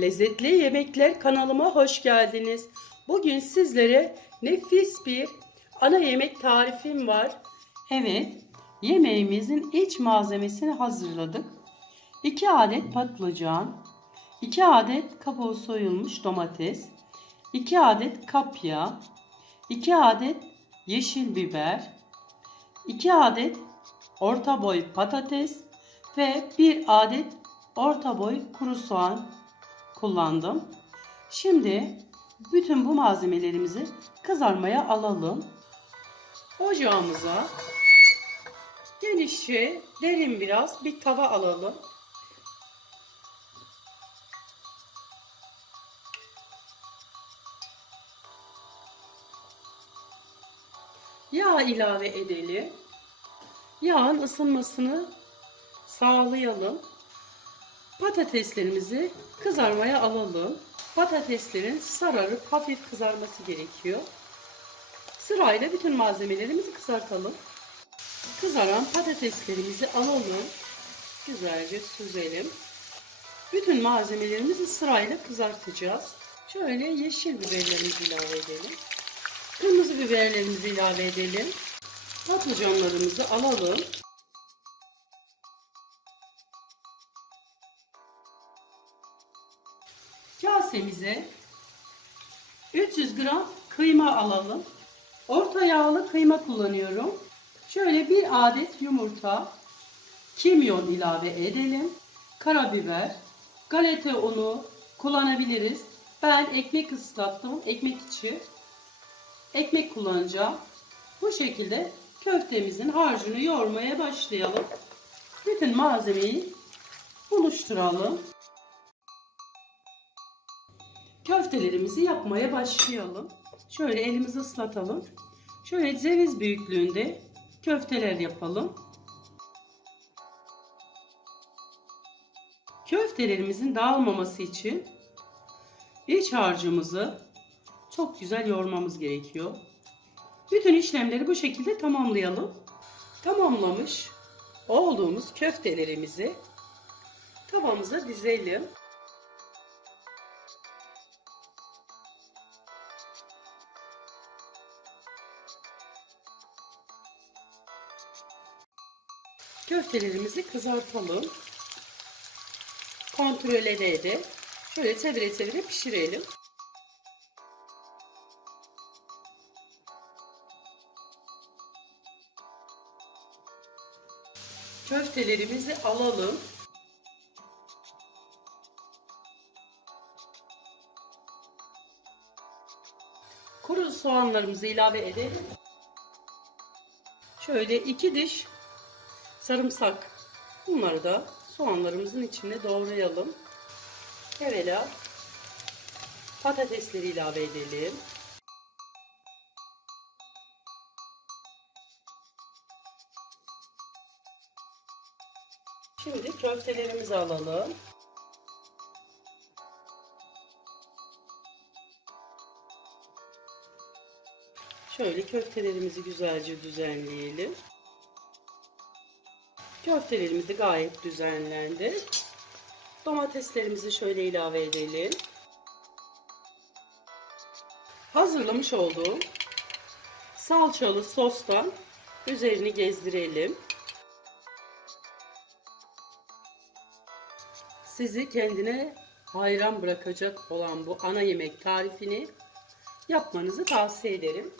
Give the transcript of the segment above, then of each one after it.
Lezzetli Yemekler kanalıma hoş geldiniz. Bugün sizlere nefis bir ana yemek tarifim var. Evet, yemeğimizin iç malzemesini hazırladık. 2 adet patlıcan, 2 adet kabuğu soyulmuş domates, 2 adet kapya, 2 adet yeşil biber, 2 adet orta boy patates ve 1 adet orta boy kuru soğan kullandım. Şimdi bütün bu malzemelerimizi kızarmaya alalım. Ocağımıza genişçe derin biraz bir tava alalım. Yağ ilave edelim. Yağın ısınmasını sağlayalım. Patateslerimizi kızarmaya alalım. Patateslerin sararıp hafif kızarması gerekiyor. Sırayla bütün malzemelerimizi kızartalım. Kızaran patateslerimizi alalım. Güzelce süzelim. Bütün malzemelerimizi sırayla kızartacağız. Şöyle yeşil biberlerimizi ilave edelim. Kırmızı biberlerimizi ilave edelim. Patlıcanlarımızı alalım. Kasemize 300 gram kıyma alalım. Orta yağlı kıyma kullanıyorum. Şöyle bir adet yumurta, kimyon ilave edelim. Karabiber, galeta unu kullanabiliriz. Ben ekmek ıslattım, ekmek içi. Ekmek kullanacağım. Bu şekilde köftemizin harcını yoğurmaya başlayalım. Bütün malzemeyi buluşturalım. Köftelerimizi yapmaya başlayalım. Şöyle elimizi ıslatalım. Şöyle ceviz büyüklüğünde köfteler yapalım. Köftelerimizin dağılmaması için iç harcımızı çok güzel yoğurmamız gerekiyor. Bütün işlemleri bu şekilde tamamlayalım. Tamamlamış olduğumuz köftelerimizi tavamıza dizelim. Köftelerimizi kızartalım. Kontrol ede ede. Şöyle çevire çevire pişirelim. Köftelerimizi alalım. Kuru soğanlarımızı ilave edelim. Şöyle iki diş sarımsak. Bunları da soğanlarımızın içine doğrayalım. Evvela patatesleri ilave edelim. Şimdi köftelerimizi alalım. Şöyle köftelerimizi güzelce düzenleyelim. Köftelerimiz de gayet düzenlendi. Domateslerimizi şöyle ilave edelim. Hazırlamış olduğum salçalı sostan üzerini gezdirelim. Sizi kendine hayran bırakacak olan bu ana yemek tarifini yapmanızı tavsiye ederim.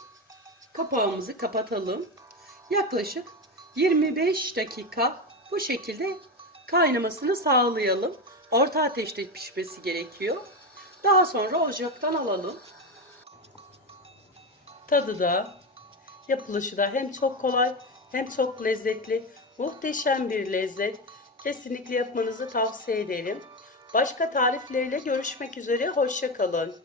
Kapağımızı kapatalım. Yaklaşık 25 dakika bu şekilde kaynamasını sağlayalım. Orta ateşte pişmesi gerekiyor. Daha sonra ocaktan alalım. Tadı da yapılışı da hem çok kolay hem çok lezzetli. Muhteşem bir lezzet. Kesinlikle yapmanızı tavsiye ederim. Başka tariflerle görüşmek üzere. Hoşçakalın.